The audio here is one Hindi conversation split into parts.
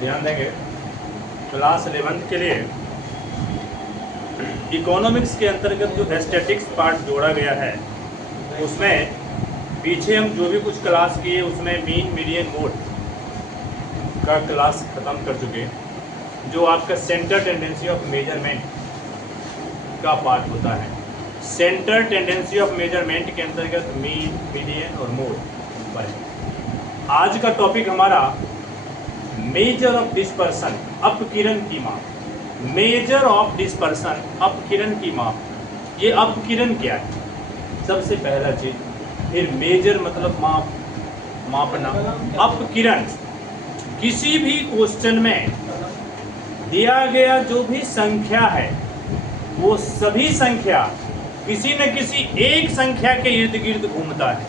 ध्यान देंगे क्लास 11 के लिए इकोनॉमिक्स के अंतर्गत जो एस्थेटिक्स पार्ट जोड़ा गया है उसमें पीछे हम जो भी कुछ क्लास किए उसमें मीन मीडियन मोड का क्लास ख़त्म कर चुके। जो आपका सेंटर टेंडेंसी ऑफ मेजरमेंट का पार्ट होता है, सेंटर टेंडेंसी ऑफ मेजरमेंट के अंतर्गत मीन मीडियन और मोड पर है। आज का टॉपिक हमारा मेजर ऑफ डिस्पर्सन, अपकिरण की माप। मेजर ऑफ डिस्पर्सन, अपकिरण की माप। ये अपकिरण क्या है सबसे पहला चीज, फिर मेजर मतलब माप, मापना। अपकिरण किसी भी क्वेश्चन में दिया गया जो भी संख्या है वो सभी संख्या किसी न किसी एक संख्या के इर्द गिर्द घूमता है।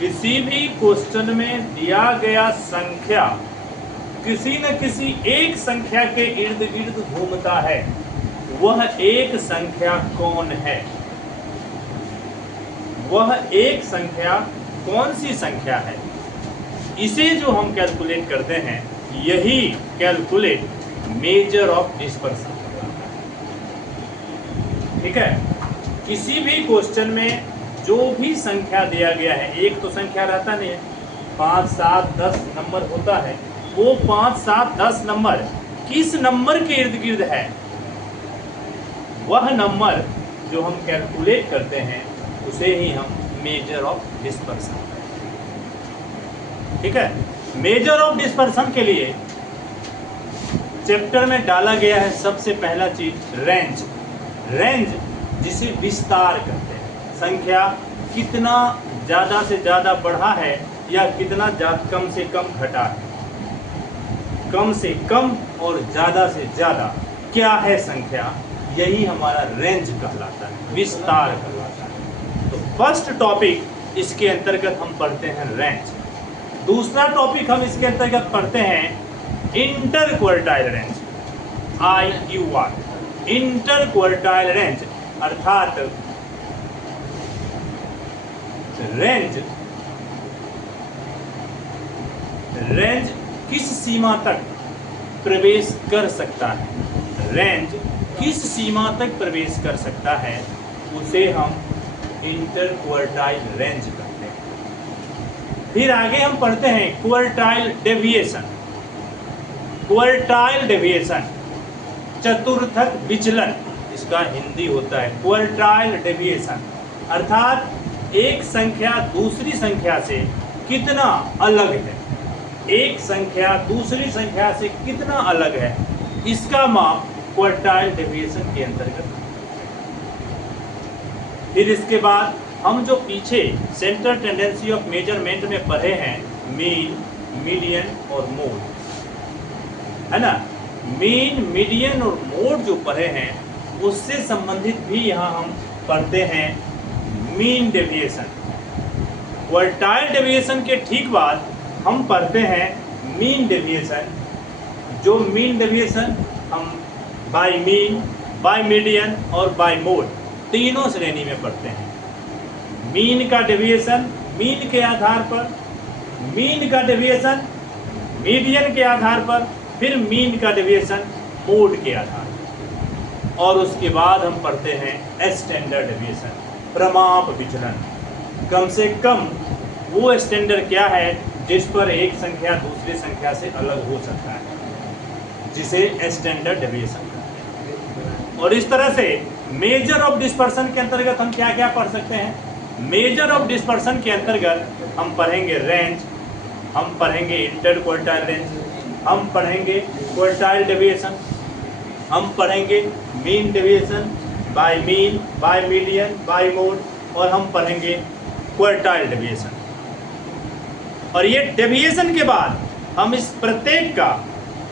किसी भी क्वेश्चन में दिया गया संख्या किसी न किसी एक संख्या के इर्द गिर्द घूमता है। वह एक संख्या कौन है? वह एक संख्या कौन सी संख्या है? इसे जो हम कैलकुलेट करते हैं यही कैलकुलेट मेजर ऑफ डिस्पर्सन। ठीक है, किसी भी क्वेश्चन में जो भी संख्या दिया गया है, एक तो संख्या रहता नहीं है, 5, 7, 10 नंबर होता है। वो 5, 7, 10 नंबर किस नंबर के इर्द गिर्द है, वह नंबर जो हम कैलकुलेट करते हैं उसे ही हम मेजर ऑफ डिस्पर्सन। ठीक है, मेजर ऑफ डिस्पर्सन के लिए चैप्टर में डाला गया है सबसे पहला चीज रेंज। रेंज जिसे विस्तार कहते हैं, संख्या कितना ज़्यादा से ज़्यादा बढ़ा है या कितना कम से कम घटा है। कम से कम और ज़्यादा से ज़्यादा क्या है संख्या, यही हमारा रेंज कहलाता है, विस्तार कहलाता है। तो फर्स्ट टॉपिक इसके अंतर्गत हम पढ़ते हैं रेंज। दूसरा टॉपिक हम इसके अंतर्गत पढ़ते हैं inter quartile range, IUR। Inter quartile range अर्थात रेंज किस सीमा तक प्रवेश कर सकता है, रेंज किस सीमा तक प्रवेश कर सकता है उसे हम इंटर क्वार्टाइल रेंज कहते हैं। फिर आगे हम पढ़ते हैं क्वार्टाइल डेविएशन। क्वार्टाइल डेविएशन चतुर्थक विचलन, इसका हिंदी होता है क्वार्टाइल डेविएशन, अर्थात एक संख्या दूसरी संख्या से कितना अलग है, एक संख्या दूसरी संख्या से कितना अलग है, इसका माप क्वार्टाइल डेविएशन के अंतर्गत। फिर इसके बाद हम जो पीछे सेंटर टेंडेंसी ऑफ मेजरमेंट में पढ़े हैं मीन, मीडियन और मोड, है ना। मीन, मीडियन और मोड जो पढ़े हैं उससे संबंधित भी यहाँ हम पढ़ते हैं मीन डेविएशन। क्वार्टाइल डेविएशन के ठीक बाद हम पढ़ते हैं मीन डेविएशन। जो मीन डेविएशन हम बाय मीन, बाय मीडियन और बाय मोड तीनों श्रेणी में पढ़ते हैं। मीन का डेविएशन मीन के आधार पर, मीन का डेविएशन मीडियन के आधार पर, फिर मीन का डेविएशन मोड के आधार पर, और उसके बाद हम पढ़ते हैं स्टैंडर्ड डेविएशन, प्रमाप विचलन। कम से कम वो स्टैंडर्ड क्या है जिस पर एक संख्या दूसरी संख्या से अलग हो सकता है, जिसे स्टैंडर्ड डेविएशन कहते हैं। और इस तरह से मेजर ऑफ डिस्पर्सन के अंतर्गत हम क्या क्या पढ़ सकते हैं। मेजर ऑफ डिस्पर्सन के अंतर्गत हम पढ़ेंगे रेंज, हम पढ़ेंगे इंटर क्वार्टाइल रेंज, हम पढ़ेंगे क्वार्टाइल डेविएशन, हम पढ़ेंगे mean deviation, by mean, by median, by mode, और हम पढ़ेंगे क्वार्टाइल डेविएशन। और ये डेविएशन के बाद हम इस प्रत्येक का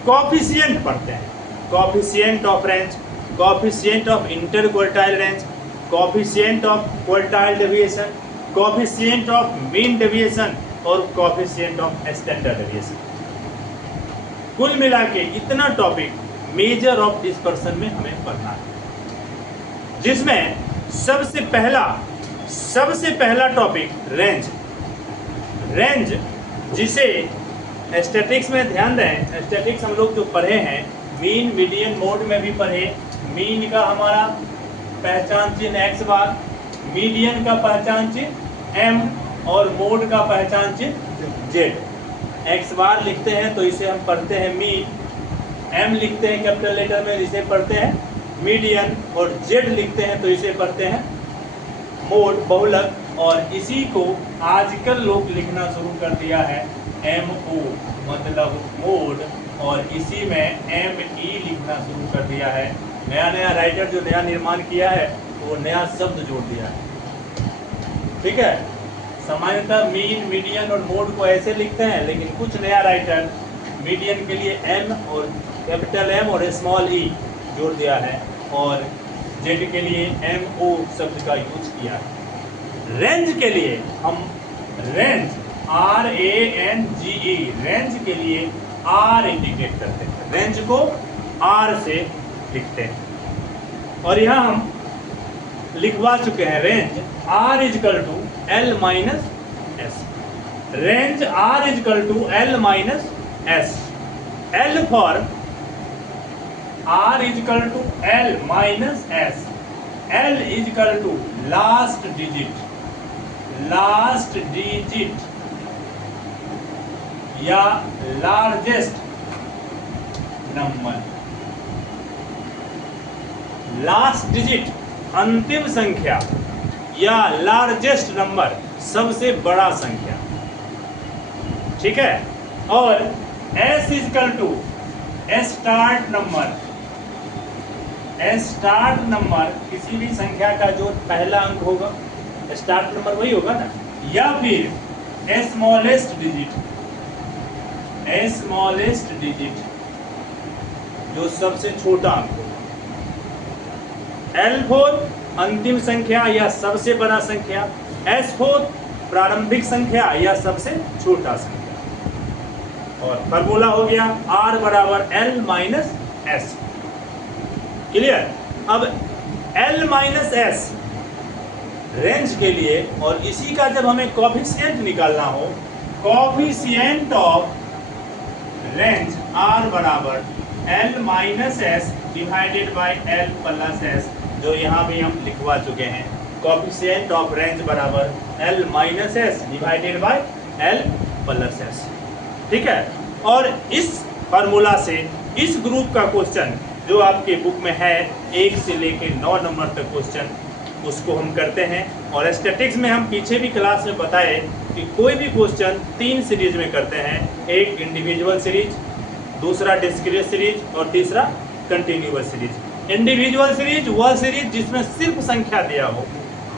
कोएफिशिएंट पढ़ते हैं, coefficient of range, coefficient of inter quartile range, coefficient of quartile deviation, coefficient of mean deviation और कोएफिशिएंट ऑफ स्टैंडर्ड डेविएशन। कुल मिला के इतना टॉपिक मेजर ऑफ डिस्पर्सन में हमें पढ़ना है, जिसमें सबसे पहला टॉपिक रेंज। रेंज जिसे स्टैटिक्स में ध्यान दें, स्टैटिक्स हम लोग जो पढ़े हैं मीन मीडियन मोड में भी पढ़े। मीन का हमारा पहचान चिन्ह x बार, मीडियन का पहचान चिन्ह m और मोड का पहचान चिन्ह z। x बार लिखते हैं तो इसे हम पढ़ते हैं मीन, m लिखते हैं कैपिटल लेटर में इसे पढ़ते हैं मीडियन, और z लिखते हैं तो इसे पढ़ते हैं मोड बहुलक। और इसी को आजकल लोग लिखना शुरू कर दिया है MO मतलब मोड, और इसी में ME लिखना शुरू कर दिया है। नया नया राइटर जो नया निर्माण किया है तो वो नया शब्द जोड़ दिया है। ठीक है, सामान्यतः मीन मीडियन और मोड को ऐसे लिखते हैं, लेकिन कुछ नया राइटर मीडियन के लिए M और कैपिटल M और स्मॉल e जोड़ दिया है, और Z के लिए MO शब्द का यूज किया है। रेंज के लिए हम रेंज RANGE रेंज के लिए R इंडिकेट करते हैं, रेंज को R से लिखते हैं। और यहाँ हम लिखवा चुके हैं range R is equal to L minus S, range R is equal to L minus S, L for R is equal to L minus S, L is equal to last digit या लार्जेस्ट नंबर। लास्ट डिजिट अंतिम संख्या या लार्जेस्ट नंबर सबसे बड़ा संख्या। ठीक है, और S is equal to start number, start number किसी भी संख्या का जो पहला अंक होगा स्टार्ट नंबर वही होगा ना, या फिर स्मॉलेस्ट डिजिट जो सबसे छोटा अंक होगा। L4 अंतिम संख्या या सबसे बड़ा संख्या, S4 प्रारंभिक संख्या या सबसे छोटा संख्या। और फॉर्मूला हो गया R बराबर L माइनस S। क्लियर? अब L माइनस S रेंज के लिए, और इसी का जब हमें कोफिशिएंट निकालना हो, कोफिशिएंट ऑफ रेंज R बराबर L minus S divided by L plus S, जो यहाँ भी हम लिखवा चुके हैं। कोफिशिएंट ऑफ रेंज बराबर L minus S divided by L plus S। ठीक है, और इस फार्मूला से इस ग्रुप का क्वेश्चन जो आपके बुक में है 1 से लेके 9 नंबर तक क्वेश्चन, उसको हम करते हैं। और स्टैटिक्स में हम पीछे भी क्लास में बताए कि कोई भी क्वेश्चन 3 सीरीज में करते हैं, एक इंडिविजुअल सीरीज, दूसरा डिस्क्रीट सीरीज और तीसरा कंटिन्यूअस सीरीज। इंडिविजुअल सीरीज वह सीरीज जिसमें सिर्फ संख्या दिया हो,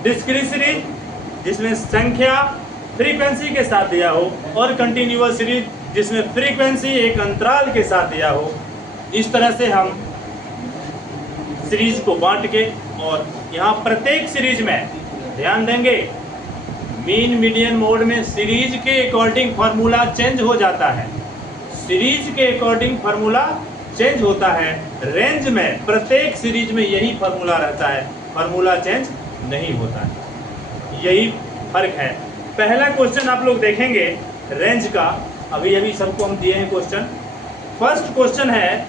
डिस्क्रीट सीरीज जिसमें संख्या फ्रीक्वेंसी के साथ दिया हो, और कंटिन्यूअस सीरीज जिसमें फ्रीक्वेंसी एक अंतराल के साथ दिया हो। इस तरह से हम सीरीज को बांट के, और यहाँ प्रत्येक सीरीज में ध्यान देंगे मीन मीडियन मोड में सीरीज के अकॉर्डिंग फार्मूला चेंज हो जाता है, सीरीज के अकॉर्डिंग फार्मूला चेंज होता है। रेंज में प्रत्येक सीरीज में यही फार्मूला रहता है, फार्मूला चेंज नहीं होता है, यही फर्क है। पहला क्वेश्चन आप लोग देखेंगे रेंज का, अभी अभी सबको हम दिए हैं क्वेश्चन। फर्स्ट क्वेश्चन है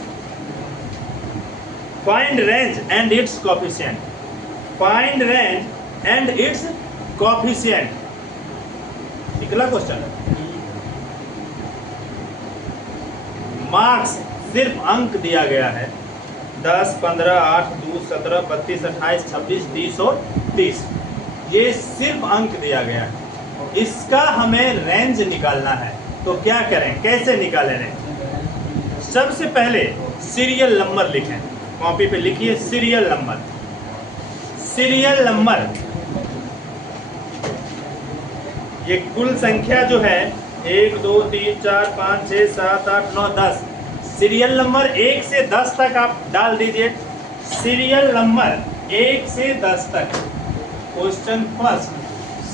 find range and it's coefficient, find range and it's coefficient, निकला क्वेश्चन। मार्क्स सिर्फ अंक दिया गया है 10, 15, 8, 2, 17, 32, 28, 26, 30 और 30, ये सिर्फ अंक दिया गया है। इसका हमें रेंज निकालना है, तो क्या करें, कैसे निकालें रेंज? सबसे पहले सीरियल नंबर लिखें, कॉपी पे लिखिए सीरियल नंबर। सीरियल नंबर ये कुल संख्या जो है 1, 2, 3, 4, 5, 6, 7, 8, 9, 10, सीरियल नंबर 1 से 10 तक आप डाल दीजिए। सीरियल नंबर 1 से 10 तक। क्वेश्चन फर्स्ट,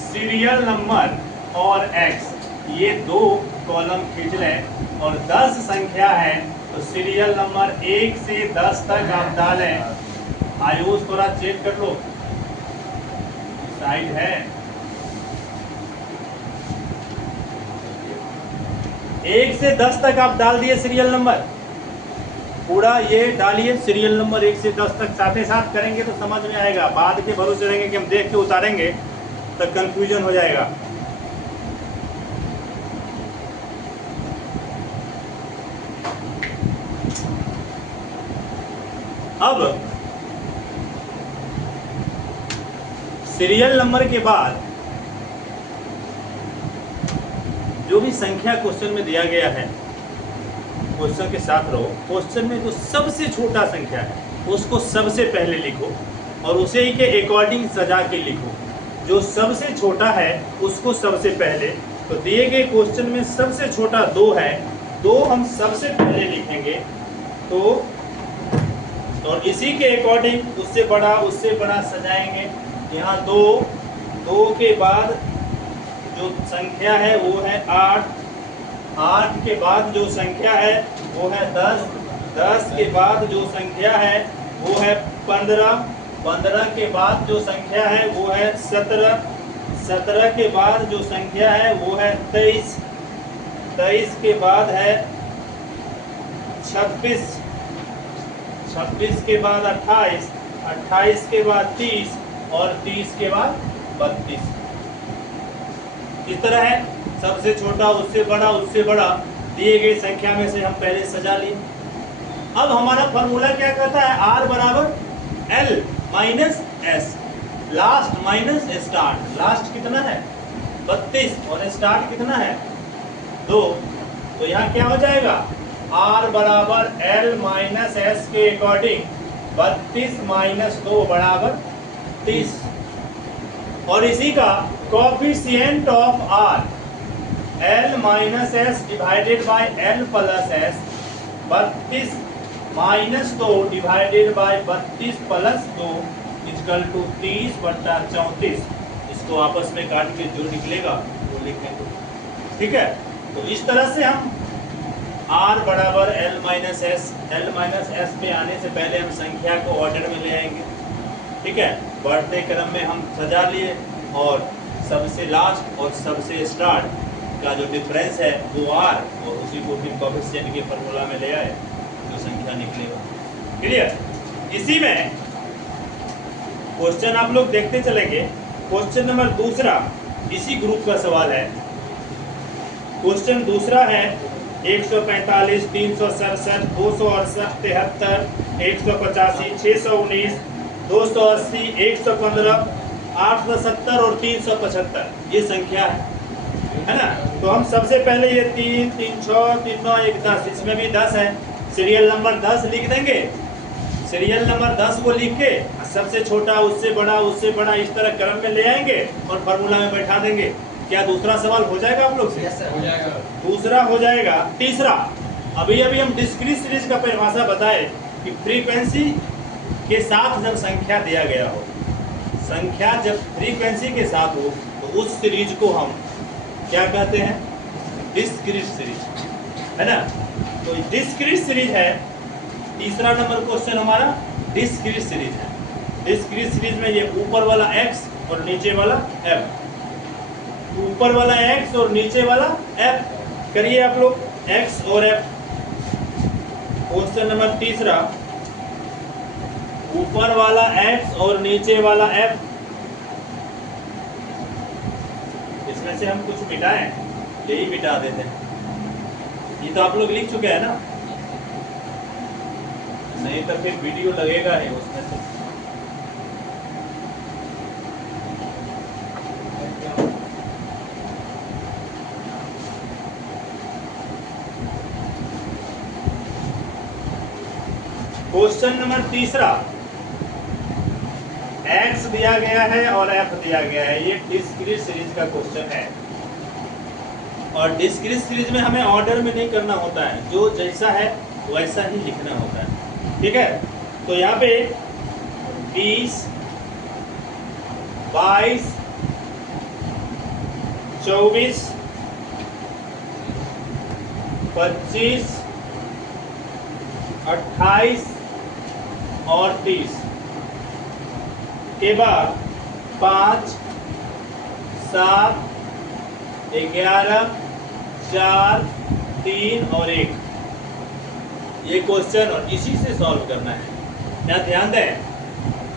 सीरियल नंबर और x, ये दो कॉलम खींच लें और 10 संख्या है तो सीरियल नंबर 1 से 10 तक आप डालें। आयुष थोड़ा चेक कर लो, साइड है। 1 से 10 तक आप डाल दिए सीरियल नंबर, पूरा ये डालिए सीरियल नंबर 1 से 10 तक, साथ ही साथ करेंगे तो समझ में आएगा। बाद के भरोसे रहेंगे कि हम देख के उतारेंगे तो कंफ्यूजन हो जाएगा। अब सीरियल नंबर के बाद जो भी संख्या क्वेश्चन में दिया गया है, क्वेश्चन के साथ रहो। क्वेश्चन में जो सबसे छोटा संख्या है उसको सबसे पहले लिखो और उसे के अकॉर्डिंग सजा के लिखो। जो सबसे छोटा है उसको सबसे पहले, तो दिए गए क्वेश्चन में सबसे छोटा 2 है, 2 हम सबसे पहले लिखेंगे। तो और इसी के अकॉर्डिंग उससे बड़ा सजाएंगे। यहाँ 2 के बाद जो संख्या है वो है 8, 8 के बाद जो संख्या है वो है 10, 10 के बाद जो संख्या है वो है 15, 15 के बाद जो संख्या है वो है 17, 17 के बाद जो संख्या है वो है 23, 23 के बाद है 26, 26 के बाद 28, 28 के बाद 30 और 30 के बाद 32। इस तरह है, सबसे छोटा उससे बड़ा दिए गए संख्या में से हम पहले सजा लिए। अब हमारा फॉर्मूला क्या कहता है, R बराबर L minus S, last minus start. Last कितना है 32 और स्टार्ट कितना है 2, तो यहाँ क्या हो जाएगा, R बराबर L माइनस S के अकॉर्डिंग 32 माइनस 2 बराबर 30। और इसी का coefficient of R L minus S divided by L plus S, 32 minus 2 divided by 32 plus 2 equal to 30/34। इसको आपस में काट के जो निकलेगा वो लिखेंगे, ठीक है। तो इस तरह से हम R बराबर L माइनस S पे आने से पहले हम संख्या को ऑर्डर में ले आएंगे, ठीक है। बढ़ते क्रम में हम सजा लिए और सबसे लास्ट और सबसे स्टार्ट का जो डिफरेंस है वो R, और उसी को फिर कोएफिशिएंट के फॉर्मूला में ले आए, जो संख्या निकलेगा। क्लियर। इसी में क्वेश्चन आप लोग देखते चलेंगे। क्वेश्चन नंबर दूसरा इसी ग्रुप का सवाल है। क्वेश्चन दूसरा है 145, 367, 268, 73, 185, 619, 280, 115, 870 और 375 ये संख्या है ना। तो हम सबसे पहले ये 3, 3, 6, 3, 9, 1, 10, इसमें भी 10 है, सीरियल नंबर 10 लिख देंगे। सीरियल नंबर 10 को लिख के सबसे छोटा उससे बड़ा इस तरह क्रम में ले आएंगे और फार्मूला में बैठा देंगे। क्या दूसरा सवाल हो जाएगा आप लोग से? Yes, sir, हो जाएगा। दूसरा हो जाएगा। तीसरा, अभी हम डिस्क्रीट सीरीज का परिभाषा बताए कि फ्रीक्वेंसी के साथ जब संख्या दिया गया हो, संख्या जब फ्रीक्वेंसी के साथ हो तो उस सीरीज को हम क्या कहते हैं, डिस्क्रीट सीरीज, है ना। तो डिस्क्रीट सीरीज है। तीसरा नंबर क्वेश्चन हमारा डिस्क्रीट सीरीज है। डिस्क्रीट सीरीज में ये ऊपर वाला x और नीचे वाला f, ऊपर वाला x और नीचे वाला f, करिए आप लोग x और f। क्वेश्चन नंबर तीसरा, ऊपर वाला x और नीचे वाला f, इसमें से हम कुछ मिटाएं, यही मिटा देते हैं। ये तो आप लोग लिख चुके हैं ना, नहीं तो फिर वीडियो लगेगा ही उसमें से। क्वेश्चन नंबर तीसरा, x दिया गया है और f दिया गया है। ये डिस्क्रीट सीरीज का क्वेश्चन है और डिस्क्रीट सीरीज में हमें ऑर्डर में नहीं करना होता है, जो जैसा है वैसा ही लिखना होता है, ठीक है। तो यहाँ पे 20, 22, 24, 25, 28 और 30 के बाद 5, 7, 11, 4, 3 और 1, ये क्वेश्चन और इसी से सॉल्व करना है। यहाँ ध्यान दें,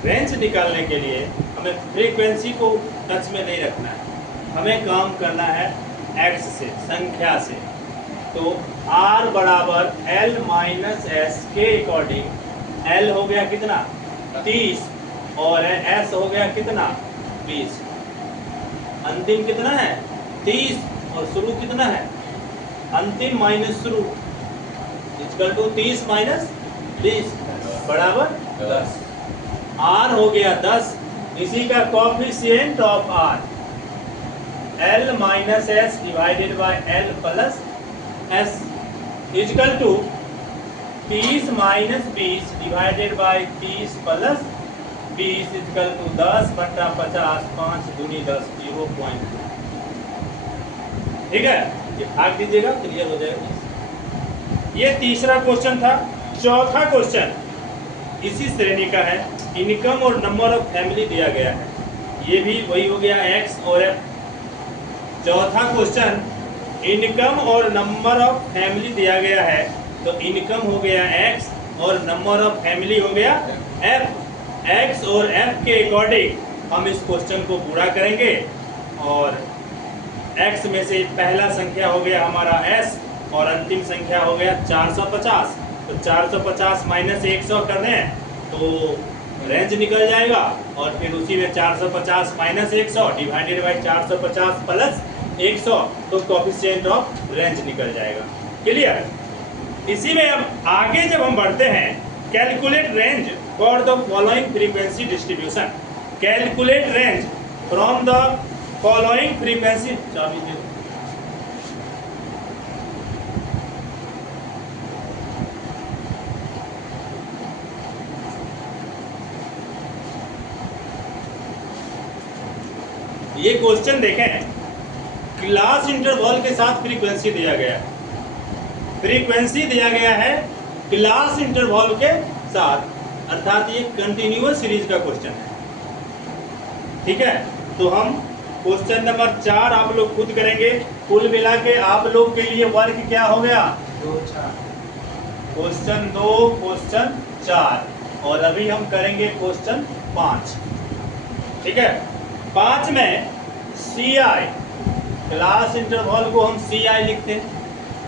रेंज निकालने के लिए हमें फ्रीक्वेंसी को टच में नहीं रखना है, हमें काम करना है एक्स से, संख्या से। तो R बराबर L माइनस एस के अकॉर्डिंग L हो गया कितना 30 और S हो गया कितना 20। अंतिम कितना है 30 और शुरू कितना है, अंतिम माइनस शुरू इक्वल टू 30 माइनस 20 बराबर 10। R हो गया 10, इसी का coefficient of R L minus S divided by L plus S equal to 30 minus 20 divided by 30 plus 20 equal to 10 बटा 50, 5 दूनी 10, 0.2। ठीक है, ये भाग दीजिएगा, क्लियर हो जाएगा। ये तीसरा क्वेश्चन था। चौथा क्वेश्चन इसी श्रेणी का है, इनकम और नंबर ऑफ फैमिली दिया गया है, ये भी वही हो गया एक्स और एफ। चौथा क्वेश्चन इनकम और नंबर ऑफ फैमिली दिया गया है, तो इनकम हो गया एक्स और नंबर ऑफ फैमिली हो गया एफ। एक्स और एफ के अकॉर्डिंग हम इस क्वेश्चन को पूरा करेंगे और एक्स में से पहला संख्या हो गया हमारा एस और अंतिम संख्या हो गया 450। तो 450 माइनस 100 कर रहे हैं तो रेंज निकल जाएगा और फिर उसी में 450 माइनस 100 डिवाइडेड बाई 450 प्लस 100, तो कोएफिशिएंट ऑफ रेंज निकल जाएगा। क्लियर। इसी में अब आगे जब हम बढ़ते हैं, calculate range for the following frequency distribution. Calculate range from the following frequency. ये क्वेश्चन देखें, क्लास इंटरवल के साथ फ्रीक्वेंसी दिया गया है, फ्रीक्वेंसी दिया गया है क्लास इंटरवल के साथ, अर्थात ये कंटिन्यूअस सीरीज का क्वेश्चन है। ठीक है, तो हम क्वेश्चन नंबर 4 आप लोग खुद करेंगे। कुल मिला के आप लोग के लिए वर्क क्या हो गया 2 4, क्वेश्चन 2 क्वेश्चन 4 और अभी हम करेंगे क्वेश्चन 5। ठीक है, 5 में CI, क्लास इंटरवल को हम CI लिखते हैं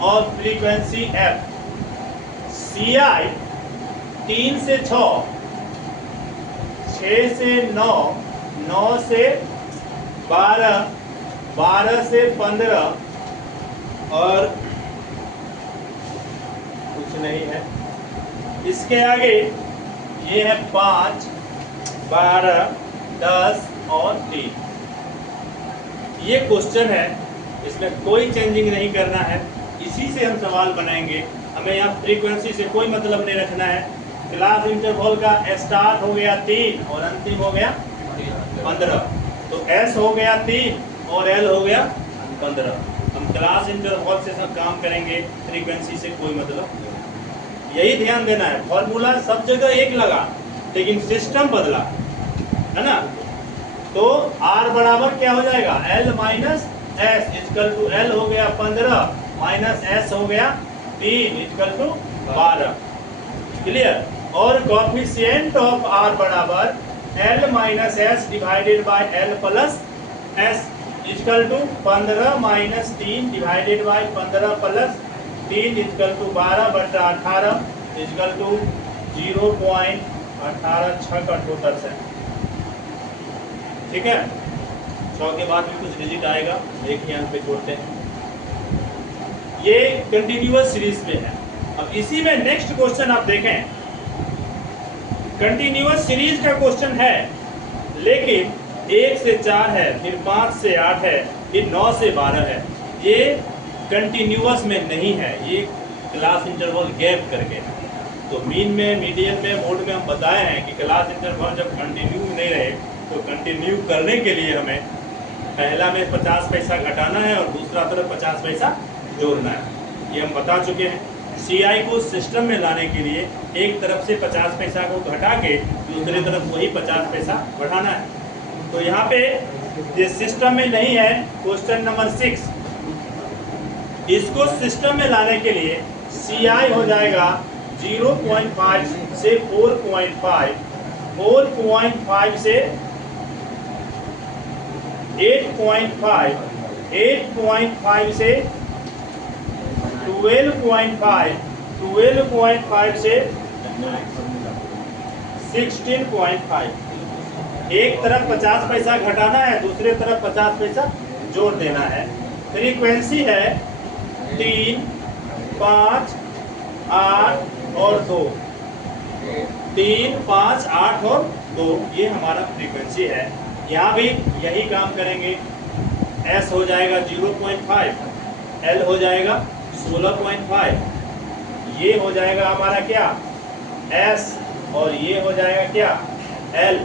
और फ्रीक्वेंसी F। CI 3 से 6, 6 से 9, 9 से 12, 12 से 15 और कुछ नहीं है। इसके आगे ये है 5, 12, 10 और 3। ये क्वेश्चन है, इसमें कोई चेंजिंग नहीं करना है, इसी से हम सवाल बनाएंगे। हमें यहाँ फ्रीक्वेंसी से कोई मतलब नहीं रखना है। क्लास इंटरवल का स्टार्ट हो गया 3 और अंतिम हो गया 15, तो S हो गया 3 और L हो गया 15। हम क्लास इंटरवल से सब काम करेंगे, फ्रीक्वेंसी से कोई मतलब नहीं। यही ध्यान देना है, फॉर्मूला सब जगह एक लगा लेकिन सिस्टम बदला है ना। तो R बराबर क्या हो जाएगा L minus S equal to L हो गया 15 माइनस S हो गया 3 इक्वल टू 12। क्लियर। और कोएफिशिएंट ऑफ R बराबर L minus S divided by L plus S equal to 15 minus 3 divided by 15 plus 3 equal to 12 बटा 18 इक्वल टू 0.18 6 का टोटल है। ठीक है, 100 के बाद भी कुछ डिजिट आएगा, एक ही अंक पे छोड़ते हैं। ये कंटिन्यूअस सीरीज में है। अब इसी में नेक्स्ट क्वेश्चन आप देखें, कंटिन्यूअस सीरीज का क्वेश्चन है लेकिन 1 से 4 है, फिर 5 से 8 है, फिर 9 से 12 है। ये कंटिन्यूअस में नहीं है, ये क्लास इंटरवल गैप करके है। तो मीन में, मीडियन में, मोड में हम बताए हैं कि क्लास इंटरवल जब कंटिन्यू नहीं रहे तो कंटिन्यू करने के लिए हमें पहला में 50 पैसा घटाना है और दूसरा तरफ 50 पैसा जोड़ना है। ये हम बता चुके हैं। CI को सिस्टम में लाने के लिए एक तरफ से 50 पैसा को घटा के दूसरी तरफ वही 50 पैसा बढ़ाना है। तो यहाँ पे ये सिस्टम में नहीं है। क्वेश्चन नंबर 6, इसको सिस्टम में लाने के लिए CI हो जाएगा 0.5 से 4.5, 4.5 से 8.5, 8.5 से 12.5, 12.5 से 16.5। एक तरफ 50 पैसा घटाना है, दूसरे तरफ 50 पैसा जोड़ देना है। फ्रीक्वेंसी है 3, 5, 8 और 2, 3, 5, 8 और 2, ये हमारा फ्रीक्वेंसी है। यहाँ भी यही काम करेंगे। S हो जाएगा 0.5, L हो जाएगा 16.5, ये हो जाएगा हमारा क्या S, और ये हो जाएगा क्या L,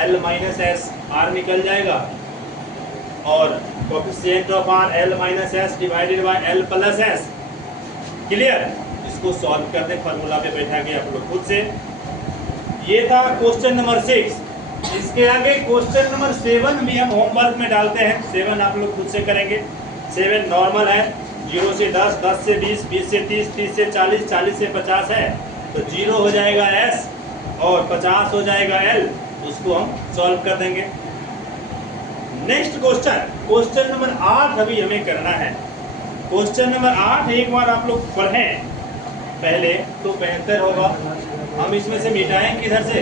L minus S, R निकल जाएगा, और coefficient of R L minus S divided by L plus S। Clear? इसको सॉल्व कर दें, फार्मूला पे बैठा के आप लोग खुद से। ये था क्वेश्चन नंबर 6। इसके आगे क्वेश्चन नंबर 7 भी हम होमवर्क में डालते हैं। 7 आप लोग खुद से करेंगे। 7 नॉर्मल है, 0 से 10, 10 से 20, 20 से 30, 30 से 40, 40 से 50 है, तो 0 हो जाएगा S और 50 हो जाएगा L। उसको हम सॉल्व कर देंगे। नेक्स्ट क्वेश्चन, क्वेश्चन नंबर 8 अभी हमें करना है। क्वेश्चन नंबर 8 एक बार आप लोग पढ़ें पहले तो बेहतर होगा। हम इसमें से मिटाएं किधर से,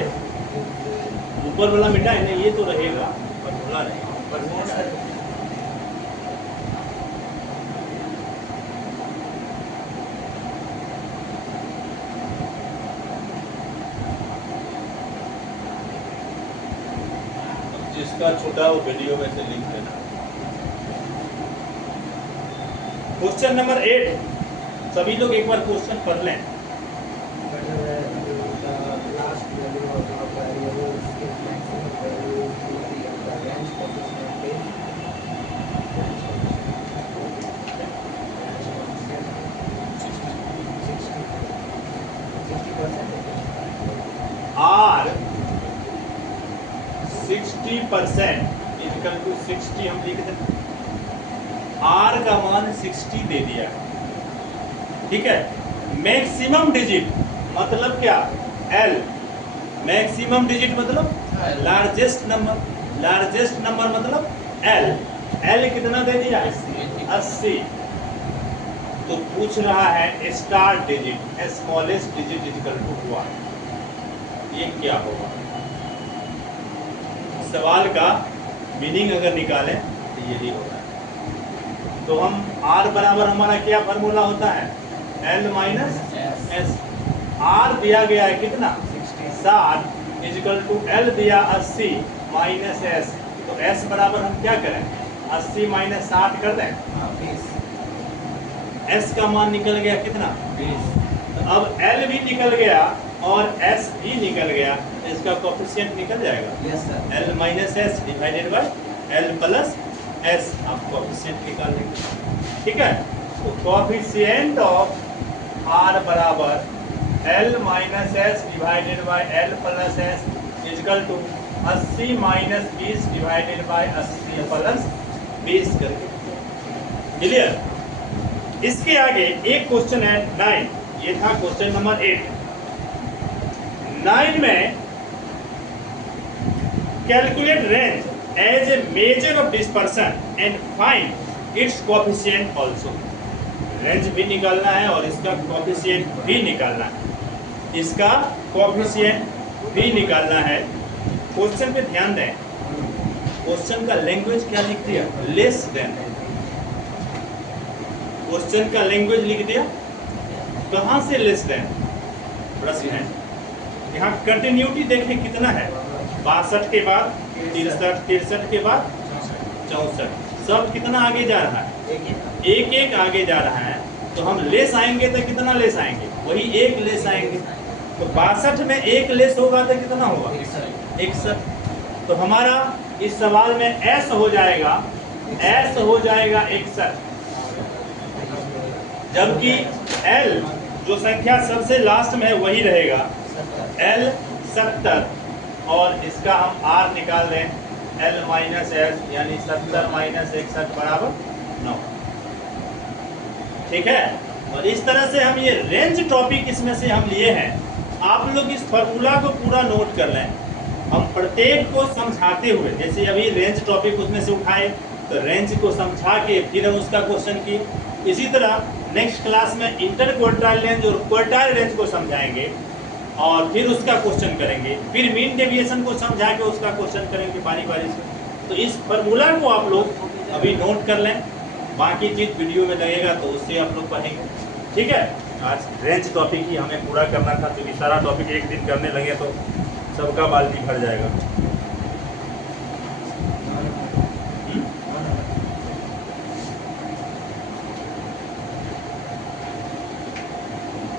ऊपर वाला मिटाएं नहीं, ये तो रहेगा, फॉर्मूला रहेगा। जिसका छूटा वो वीडियो में से लिंक देना। क्वेश्चन नंबर 8, सभी लोग एक बार क्वेश्चन पढ़ लें। R 60% इक्वल टू 60 हम लिख दें। R का मान 60 दे दिया, ठीक है। मैक्सिमम डिजिट मतलब क्या L, मैक्सिमम डिजिट मतलब लार्जेस्ट नंबर, लार्जेस्ट नंबर मतलब L, L कितना दे दिया 80। तो पूछ रहा है start digit, smallest digit equal to 1। ये क्या होगा? सवाल का मीनिंग अगर निकालें तो यही होगा। तो हम R बराबर हमारा क्या फार्मूला होता है L माइनस S। R दिया गया है कितना 60 इक्वल टू L दिया 80 माइनस S। तो S बराबर हम क्या करें 80 माइनस 60 कर दें, S का मान निकल गया कितना 20। तो अब L भी निकल गया और S भी निकल गया, इसका कोएफिशिएंट निकल जाएगा yes sir. L minus S divided by L plus S। आप कोएफिशिएंट निकाल लेंगे, ठीक है। तो कोएफिशिएंट ऑफ R बराबर L minus S divided by L plus S equal to 80 minus 20 divided by 80 plus 20 करके। क्लियर? इसके आगे एक क्वेश्चन है 9, ये था क्वेश्चन नंबर 8। 9 में calculate range as a measure of dispersion and find its coefficient also. Range भी निकालना है और इसका कोएफिशिएंट भी निकालना है, इसका कोएफिशिएंट भी निकालना है। क्वेश्चन पे ध्यान दें, क्वेश्चन का लैंग्वेज क्या लिख दिया लेस देन। क्वेश्चन का लैंग्वेज लिख दिया, कहां से लेस देन प्रश्न है। यहाँ कंटिन्यूटी देखें कितना है 62 के बाद 63, 63 के बाद 64, सब कितना आगे जा रहा है एक एक आगे जा रहा है। तो हम लेस आएंगे तो कितना लेस आएंगे, वही एक लेस आएंगे। तो 62 में एक लेस होगा तो कितना होगा 61। तो हमारा इस सवाल में S हो जाएगा, S हो जाएगा 61, जबकि L जो संख्या सबसे लास्ट में है वही रहेगा L 70। और इसका हम R निकाल लें L माइनस S, यानी 70 माइनस 61 बराबर 9। ठीक है। और इस तरह से हम ये रेंज टॉपिक इसमें से हम लिए हैं। आप लोग इस फॉर्मूला को पूरा नोट कर लें। हम प्रत्येक को समझाते हुए, जैसे अभी रेंज टॉपिक उसमें से उठाए तो रेंज को समझा के फिर हम उसका क्वेश्चन किए। इसी तरह नेक्स्ट क्लास में इंटर क्वार्टाइल रेंज और क्वार्टाइल रेंज को समझाएंगे और फिर उसका क्वेश्चन करेंगे। फिर मीन डेविएशन को समझा के उसका क्वेश्चन करेंगे बारी बारी से। तो इस फॉर्मूला को आप लोग अभी नोट कर लें, बाकी चीज़ वीडियो में लगेगा तो उससे आप लोग पढ़ेंगे। ठीक है। आज रेंज टॉपिक ही हमें पूरा करना था, क्योंकि सारा टॉपिक एक दिन करने लगे तो सबका बाल्टी भर जाएगा।